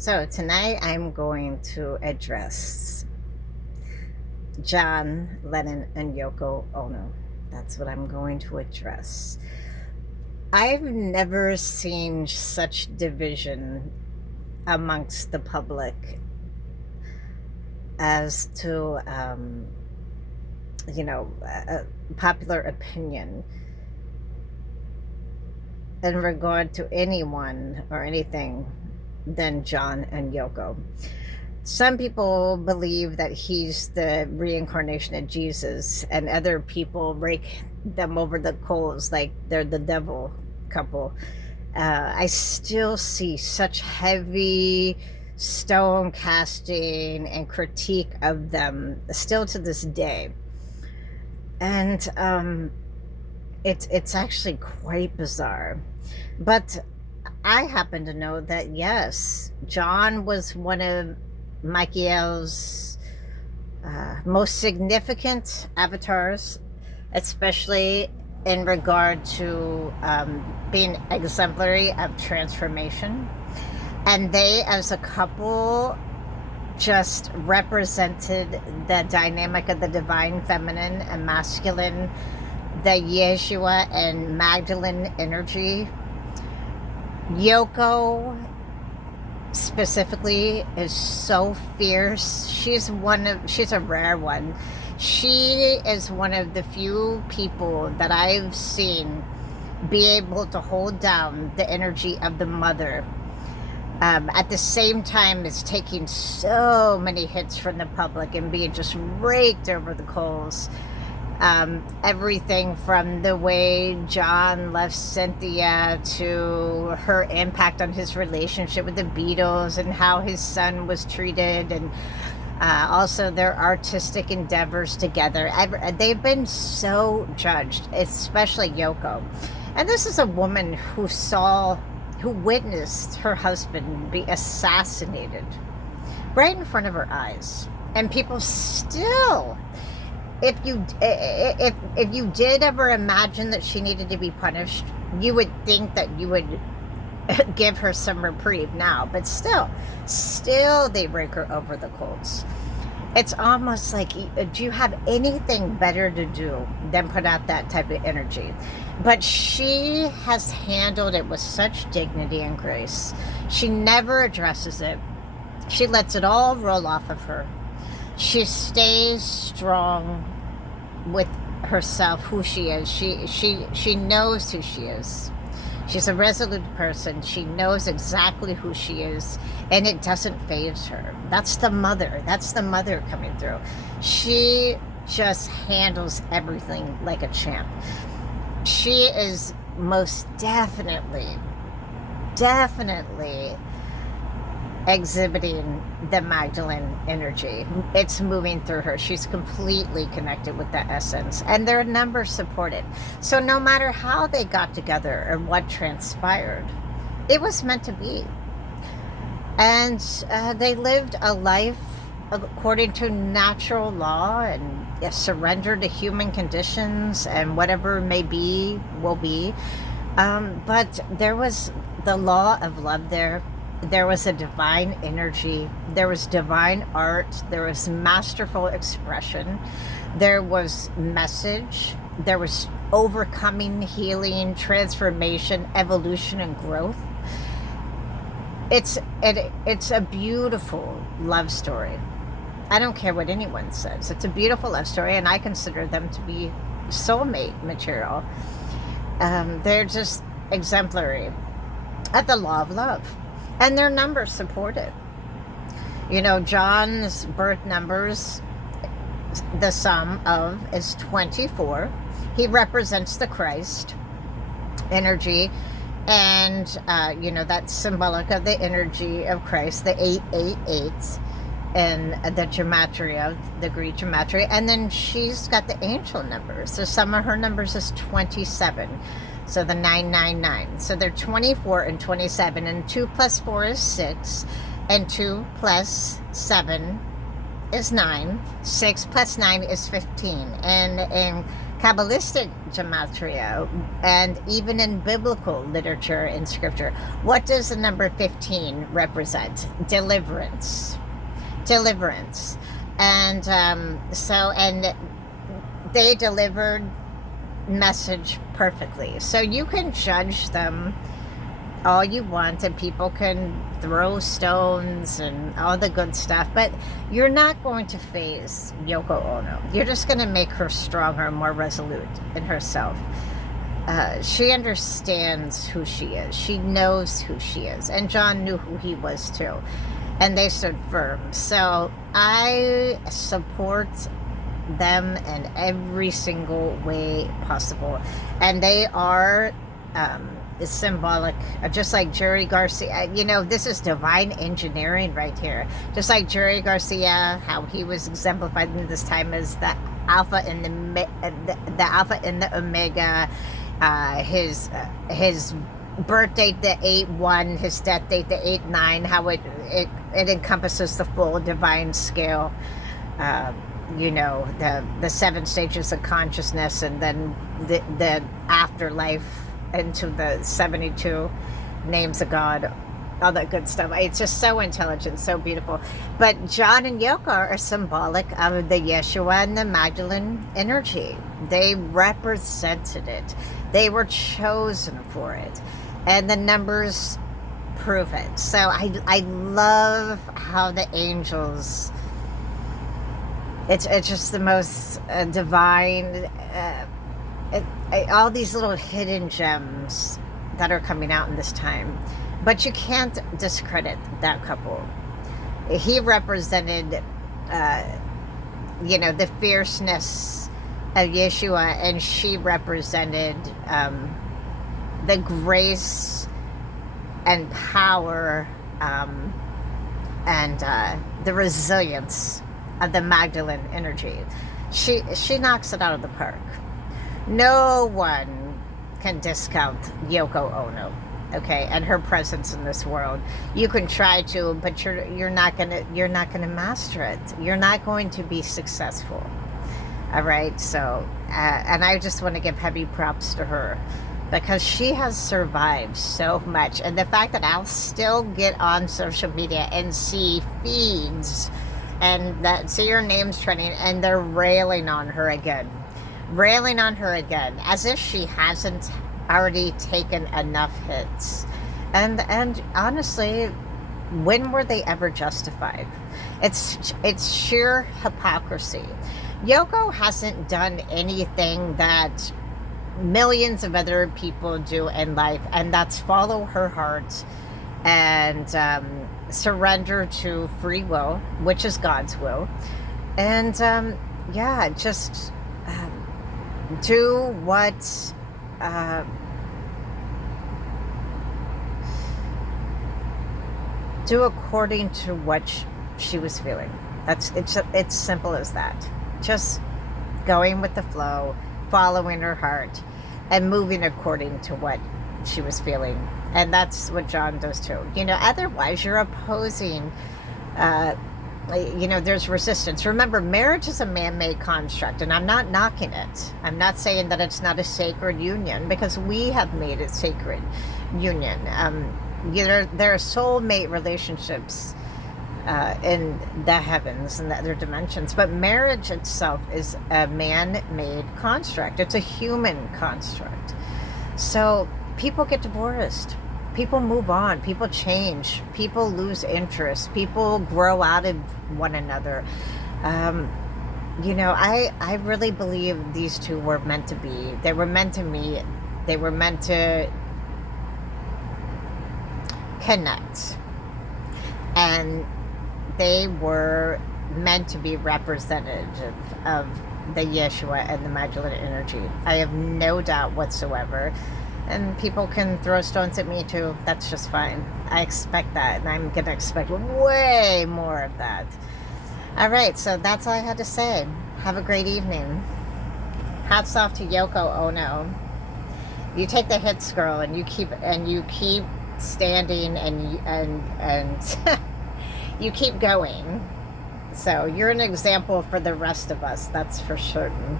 So tonight I'm going to address John Lennon and Yoko Ono. That's what I'm going to address. I've never seen such division amongst the public as to, you know, popular opinion in regard to anyone or anything than John and Yoko. Some people believe that he's the reincarnation of Jesus, and other people rake them over the coals like they're the devil couple. I still see such heavy stone casting and critique of them still to this day. And it's actually quite bizarre. But I happen to know that yes, John was one of Michael's most significant avatars, especially in regard to being exemplary of transformation. And they, as a couple, just represented the dynamic of the divine feminine and masculine, the Yeshua and Magdalene energy. Yoko specifically is so fierce. She's a rare one. She is one of the few people that I've seen be able to hold down the energy of the mother, at the same time as taking so many hits from the public and being just raked over the coals. Everything from the way John left Cynthia to her impact on his relationship with the Beatles and how his son was treated, and also their artistic endeavors together. They've been so judged, especially Yoko. And this is a woman who witnessed her husband be assassinated right in front of her eyes. And people still, if you did ever imagine that she needed to be punished, you would think that you would give her some reprieve now. But still they break her over the coals. It's almost like, do you have anything better to do than put out that type of energy? But she has handled it with such dignity and grace. She never addresses it. She lets it all roll off of her. She stays strong with herself, who she is. She knows who she is. She's a resolute person. She knows exactly who she is, and it doesn't faze her. That's the mother. That's the mother coming through. She just handles everything like a champ. She is most definitely exhibiting the Magdalene energy. It's moving through her. She's completely connected with the essence, and their numbers support it. So no matter how they got together or what transpired, it was meant to be. And they lived a life according to natural law and surrender to human conditions, and whatever may be will be. But there was the law of love there. There was a divine energy. There was divine art. There was masterful expression. There was message. There was overcoming, healing, transformation, evolution, and growth. It's a beautiful love story. I don't care what anyone says. It's a beautiful love story, and I consider them to be soulmate material. They're just exemplary at the law of love. And their numbers support it. You know, John's birth numbers, the sum of is 24. He represents the Christ energy. And, that's symbolic of the energy of Christ, the 888, and the gematria, the Greek gematria. And then she's got the angel numbers. The sum of her numbers is 27. So the 999. So they're 24 and 27. And 2 plus 4 is 6. And 2 plus 7 is 9. 6 plus 9 is 15. And Kabbalistic gematria, and even in biblical literature and scripture. What does the number 15 represent? Deliverance. Deliverance. And they delivered message perfectly. So you can judge them all you want, and people can throw stones and all the good stuff, but you're not going to phase Yoko Ono. You're just going to make her stronger, more resolute in herself. She understands who she is. She knows who she is. And John knew who he was too. And they stood firm. So I support them in every single way possible. And they are is symbolic, just like Jerry Garcia. This is divine engineering right here. Just like Jerry Garcia, how he was exemplified in this time as the alpha and the alpha and the omega. His birth date, the 8-1, his death date, the 8-9. How it encompasses the full divine scale. The 7 stages of consciousness, and then the afterlife into the 72 names of God, all that good stuff. It's just so intelligent, so beautiful. But John and Yoko are symbolic of the Yeshua and the Magdalene energy. They represented it. They were chosen for it. And the numbers prove it. So I love how the angels, it's just the most divine, all these little hidden gems that are coming out in this time. But you can't discredit that couple. He represented, the fierceness of Yeshua, and she represented the grace and power and the resilience of the Magdalene energy. She knocks it out of the park. No one can discount Yoko Ono, okay, and her presence in this world. You can try to, but you're not gonna master it. You're not going to be successful. All right, so and I just want to give heavy props to her, because she has survived so much. And the fact that I'll still get on social media and see feeds and see her names trending, and they're railing on her again, as if she hasn't already taken enough hits. And honestly, when were they ever justified? It's sheer hypocrisy. Yoko hasn't done anything that millions of other people do in life, and that's follow her heart and surrender to free will, which is God's will, and just do what do according to what she was feeling. It's simple as that. Just going with the flow, following her heart, and moving according to what she was feeling. And that's what John does too. Otherwise you're opposing, there's resistance. Remember, marriage is a man-made construct, and I'm not knocking it. I'm not saying that it's not a sacred union, because we have made it sacred union. There are soulmate relationships in the heavens and the other dimensions, but marriage itself is a man-made construct. It's a human construct. So people get divorced, people move on, people change, people lose interest, people grow out of one another. I really believe these two were meant to be. They were meant to meet. They were meant to connect, and they were meant to be representative of the Yeshua and the Magdalene energy. I have no doubt whatsoever. And people can throw stones at me too. That's just fine. I expect that, and I'm going to expect way more of that. All right, so that's all I had to say. Have a great evening. Hats off to Yoko Ono. You take the hits, girl, and you keep standing, and you keep going. So you're an example for the rest of us, that's for certain.